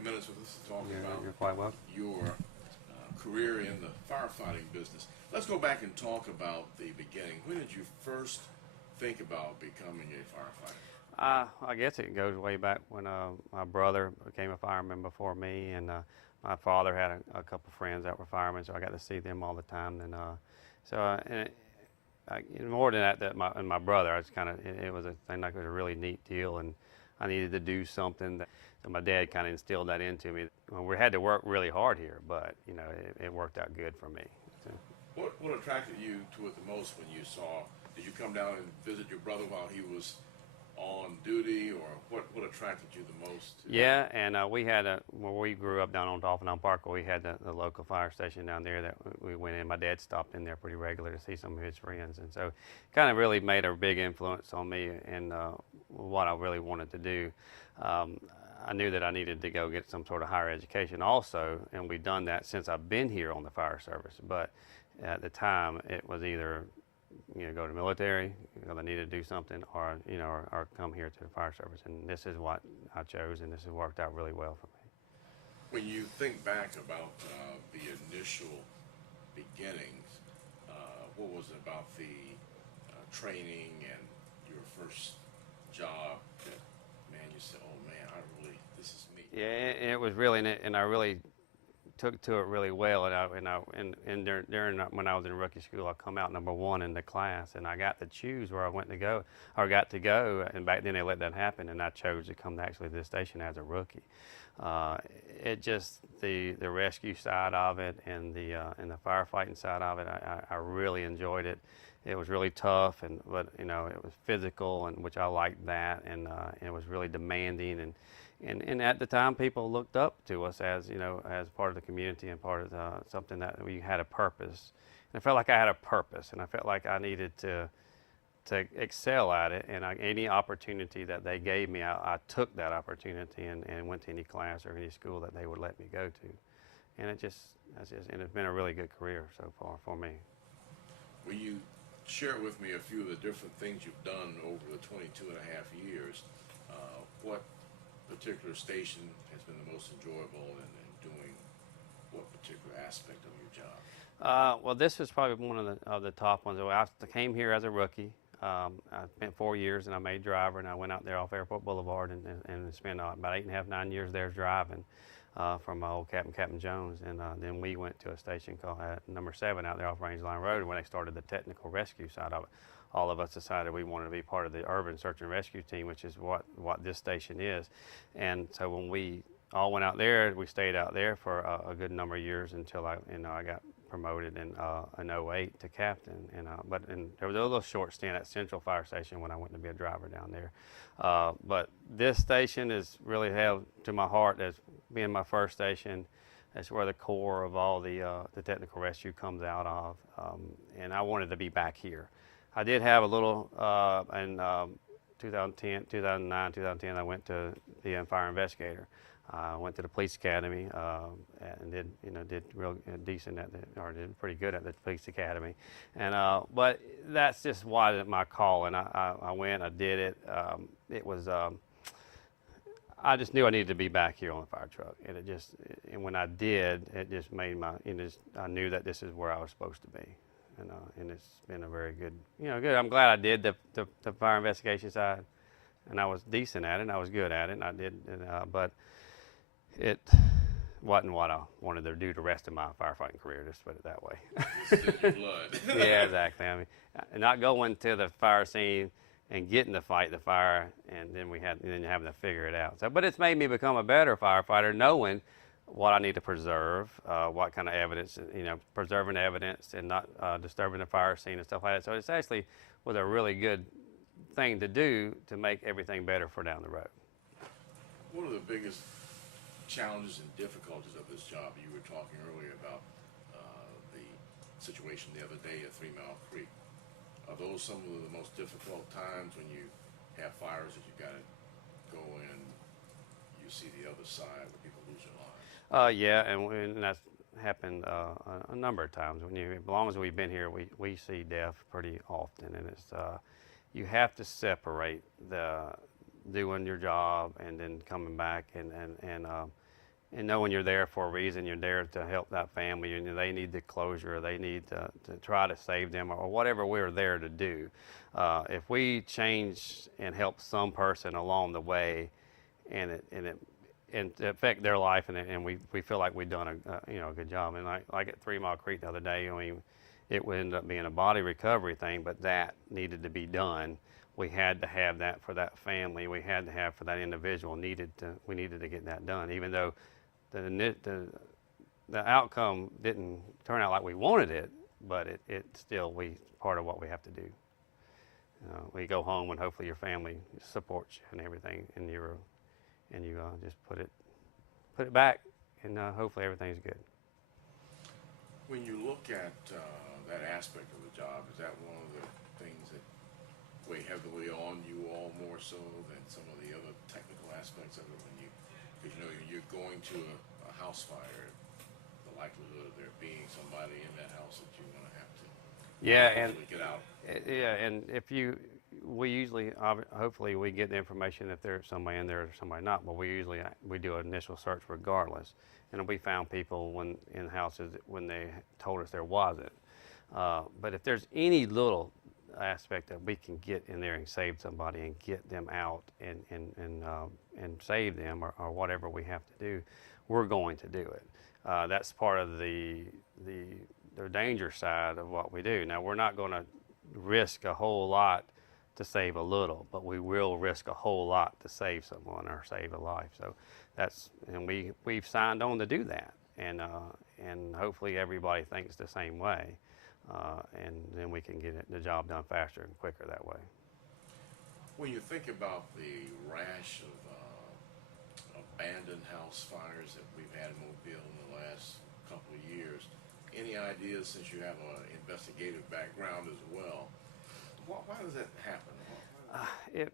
few minutes with us to talk about You're quite welcome. your career in the firefighting business. Let's go back and talk about the beginning. When did you first think about becoming a firefighter? I guess it goes way back when my brother became a fireman before me, and my father had a couple friends that were firemen, so I got to see them all the time. And more than that, my brother, I was it was a thing like it was a really neat deal, and I needed to do something that. So my dad kind of instilled that into me. Well, we had to work really hard here, but you know it worked out good for me. So. What attracted you to it the most when you saw? Did you come down and visit your brother while he was on duty, or what attracted you the most? Yeah, and we had where we grew up down on Dolphin Park, we had the local fire station down there that we went in. My dad stopped in there pretty regular to see some of his friends, and so kind of really made a big influence on me and what I really wanted to do. I knew that I needed to go get some sort of higher education also, and we've done that since I've been here on the fire service. But at the time, it was either go to the military because I needed to do something, or or come here to the fire service. And this is what I chose, and this has worked out really well for me. When you think back about the initial beginnings, what was it about the training and your first job that, man, you said, oh man, this is me? Yeah, it was really, and I really took to it really well. And during when I was in rookie school, I come out number one in the class, and I got to choose where I went to go, or got to go. And back then they let that happen, and I chose to come actually to this station as a rookie. It just the rescue side of it and the firefighting side of it, I really enjoyed it. It was really tough, but it was physical, and which I liked that, and it was really demanding, and at the time people looked up to us as as part of the community and part of something that we had a purpose. And I felt like I had a purpose, and I felt like I needed to excel at it, and any opportunity that they gave me, I took that opportunity and went to any class or any school that they would let me go to. And it's been a really good career so far for me. Will you share with me a few of the different things you've done over the 22 and a half years? What particular station has been the most enjoyable in doing what particular aspect of your job? Well, this is probably one of the top ones. I came here as a rookie. I spent 4 years, and I made driver, and I went out there off Airport Boulevard and spent about 8.5, 9 years there driving from my old Captain Jones. And then we went to a station called number 7 out there off Range Line Road. And when they started the technical rescue side of it, all of us decided we wanted to be part of the urban search and rescue team, which is what this station is. And so when we all went out there, we stayed out there for a good number of years until I got promoted in 08 to captain. But there was a little short stint at Central Fire Station when I went to be a driver down there. But this station is really held to my heart as being my first station. That's where the core of all the technical rescue comes out of, and I wanted to be back here. I did have a little in 2010, 2009, 2010. I went to be a fire investigator. I went to the police academy and did real decent did pretty good at the police academy. And but that's just why my call. And I went, I did it. It was. I just knew I needed to be back here on the fire truck, and when I did, it just made I knew that this is where I was supposed to be, and it's been a very good, good. I'm glad I did the fire investigation side, and I was decent at it, and I was good at it, and I did, but it wasn't what I wanted to do the rest of my firefighting career. Just put it that way. It's in your blood. Yeah, exactly. I mean, not going to the fire scene and getting to fight the fire, and then having to figure it out. So, but it's made me become a better firefighter, knowing what I need to preserve, what kind of evidence, preserving evidence and not disturbing the fire scene and stuff like that. So it's actually was a really good thing to do to make everything better for down the road. One of the biggest challenges and difficulties of this job, you were talking earlier about the situation the other day at 3 Mile Creek. Are those some of the most difficult times when you have fires that you've got to go in, you see the other side where people lose their lives? Yeah, and that's happened a number of times. As long as we've been here, we see death pretty often, and it's you have to separate the doing your job and then coming back and and knowing you're there for a reason, you're there to help that family, and they need the closure, they need to try to save them, or whatever we're there to do. If we change and help some person along the way, and to affect their life, and we feel like we've done a good job. And like at 3 Mile Creek the other day, I mean, it would end up being a body recovery thing, but that needed to be done. We had to have that for that family. We had to have for that individual. We needed to get that done, even though the outcome didn't turn out like we wanted it, but it still part of what we have to do. We go home and hopefully your family supports you and everything, and you just put it back, and hopefully everything's good. When you look at that aspect of the job, is that one of the things that weigh heavily on you all more so than some of the other technical aspects of it? Because you're going to a house fire, the likelihood of there being somebody in that house that you're going to have to get out. Yeah, and we usually, hopefully we get the information if there's somebody in there or somebody not, but we do an initial search regardless. And we found people in houses when they told us there wasn't. But if there's any little aspect that we can get in there and save somebody and get them out and save them or whatever we have to do, we're going to do it. That's part of the danger side of what we do. Now, we're not going to risk a whole lot to save a little, but we will risk a whole lot to save someone or save a life. So we've signed on to do that, and hopefully everybody thinks the same way, and then we can get the job done faster and quicker that way. When you think about the rash of abandoned house fires that we've had in Mobile in the last couple of years, any ideas, since you have an investigative background as well, why does that happen?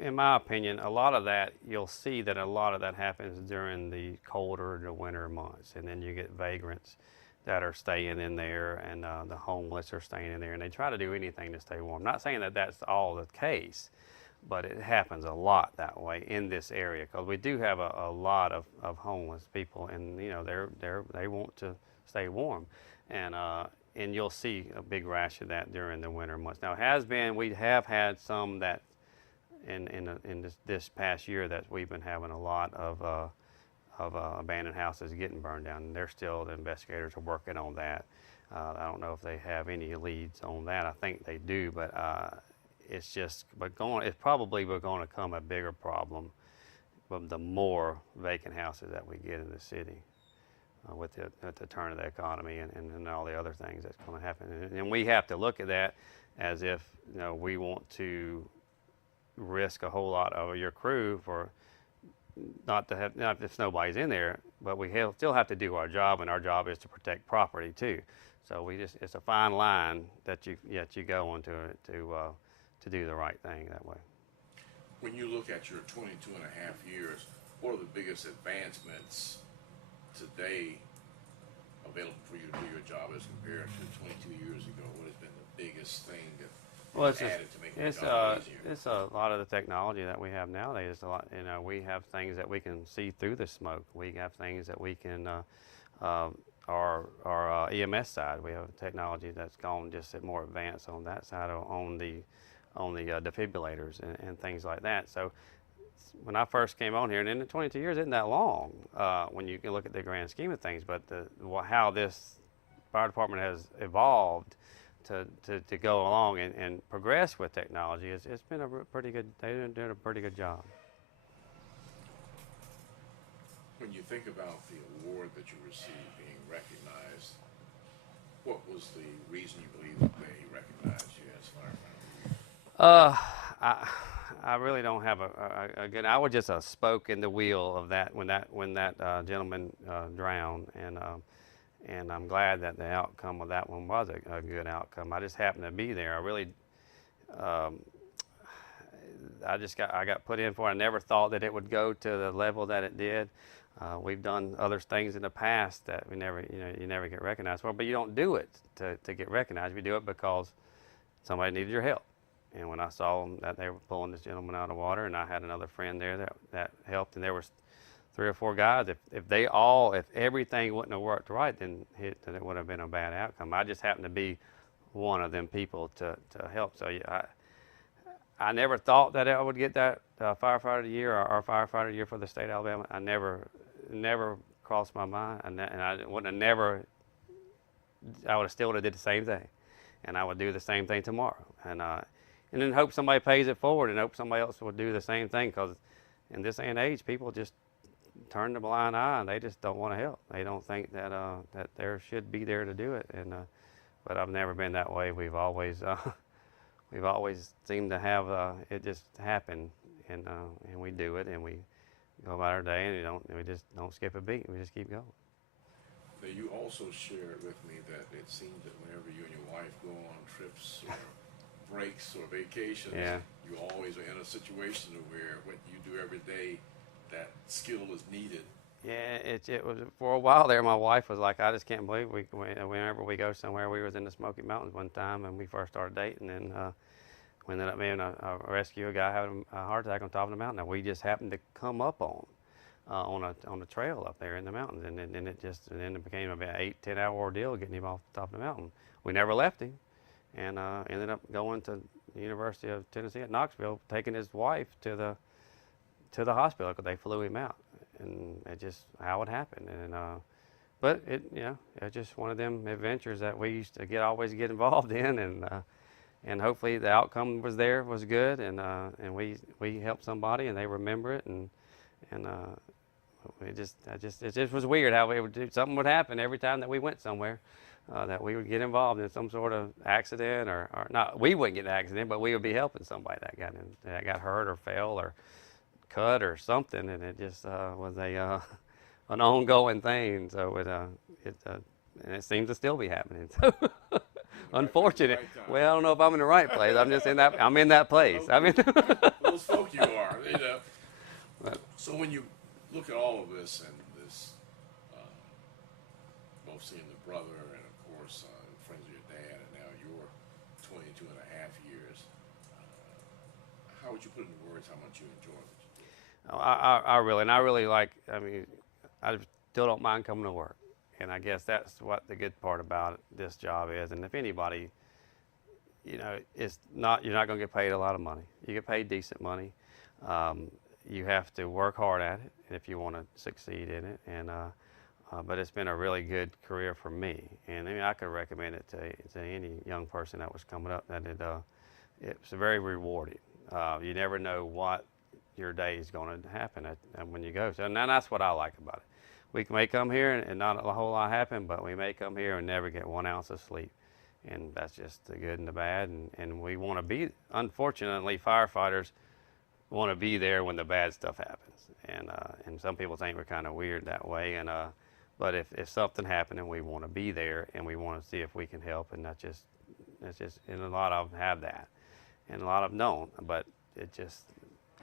In my opinion, a lot of that, you'll see that a lot of that happens during the colder, the winter months, and then you get vagrants that are staying in there, and the homeless are staying in there, and they try to do anything to stay warm. Not saying that that's all the case, but it happens a lot that way in this area, because we do have a lot of homeless people, and they want to stay warm, and you'll see a big rash of that during the winter months. Now, we have had some that in this past year that we've been having a lot of abandoned houses getting burned down, and the investigators are working on that. I don't know if they have any leads on that. I think they do, but it's probably going to become a bigger problem with the more vacant houses that we get in the city. With the turn of the economy and all the other things that's going to happen. And we have to look at that as if we want to risk a whole lot of your crew for not if nobody's in there, but we still have to do our job, and our job is to protect property too. So it's a fine line that you go on to do the right thing that way. When you look at your 22 and a half years, what are the biggest advancements today available for you to do your job as compared to 22 years ago? What has been the biggest thing that added to make your job easier? It's a lot of the technology that we have nowadays. We have things that we can see through the smoke. We have things that we can our EMS side. We have technology that's gone just more advanced on that side, on the defibrillators and things like that. So when I first came on here, and in the 22 years isn't that long when you can look at the grand scheme of things, but how this fire department has evolved to go along and progress with technology, it's been they're doing a pretty good job. When you think about the award that you received being recognized, what was the reason you believe that they recognized you as firefighter? I really don't have a good. I was just a spoke in the wheel of that when that gentleman drowned, and I'm glad that the outcome of that one was a good outcome. I just happened to be there. I really, I got put in for it. I never thought that it would go to the level that it did. We've done other things in the past that you never get recognized for, but you don't do it to get recognized. You do it because somebody needed your help. And when I saw them that they were pulling this gentleman out of the water, and I had another friend there that helped, and there was 3 or 4 guys. If everything wouldn't have worked right, then it would have been a bad outcome. I just happened to be one of them people to help. So yeah, I never thought that I would get that firefighter of the year or firefighter of the year for the state of Alabama. I never crossed my mind, and I wouldn't have never. I would have still would have did the same thing, and I would do the same thing tomorrow, and then hope somebody pays it forward, and hope somebody else will do the same thing. Because in this day and age, people just turn the blind eye, and they just don't want to help. They don't think that that there should be there to do it, and but I've never been that way. We've always seemed to have it just happen, and we do it, and we go about our day, and we just don't skip a beat. We just keep going. Now, you also shared with me that it seems that whenever you and your wife go on trips or breaks or vacations, Yeah. you always are in a situation where what you do every day, that skill is needed. Yeah, it was for a while there. My wife was like, I just can't believe whenever we go somewhere. We was in the Smoky Mountains one time, and we first started dating, and we ended up being a rescue a guy having a heart attack on top of the mountain. And we just happened to come up on a trail up there in the mountains, and then it became about 8-10 hour ordeal getting him off the top of the mountain. We never left him, and ended up going to the University of Tennessee at Knoxville, taking his wife to the hospital because they flew him out, and it just how it happened. And but it's just one of them adventures that we used to always get involved in, and hopefully the outcome was good, and we helped somebody and they remember it, and it just was weird how something would happen every time that we went somewhere, that we would get involved in some sort of accident, or not, we wouldn't get in an accident, but we would be helping somebody that got hurt or fell or cut or something, and it just was an ongoing thing. So and it seems to still be happening. So unfortunate. Right, well, I don't know if I'm in the right place. I'm in that place. Those folk you are, But, So when you look at all of this, and this, both seeing the brother and of course friends of your dad, and now your 22 and a half years, how would you put into words how much you enjoy what you do? I really like. I mean, I still don't mind coming to work, and I guess that's what the good part about this job is. And if anybody, it's not you're not going to get paid a lot of money. You get paid decent money. You have to work hard at it if you want to succeed in it, and but it's been a really good career for me, and I mean I could recommend it to any young person that was coming up. That it's very rewarding. You never know what your day is going to happen when you go. So, and that's what I like about it. We may come here and not a whole lot happen, but we may come here and never get 1 ounce of sleep, and that's just the good and the bad. And we want to be. Unfortunately, firefighters want to be there when the bad stuff happens, and some people think we're kind of weird that way, but if something happened and we want to be there and we want to see if we can help, and that's just and a lot of them have that, and a lot of them don't, but it just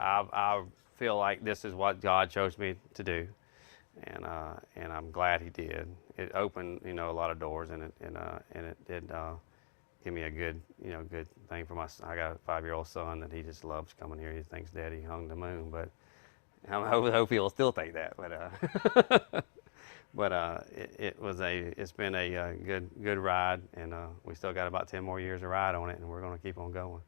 I feel like this is what God chose me to do, and I'm glad He did. It opened a lot of doors, and it did give me a good thing for I got a 5-year-old son that he just loves coming here. He thinks Daddy hung the moon, but I hope he'll still think that. But it's been a good ride, and we still got about 10 more years to ride on it, and we're going to keep on going.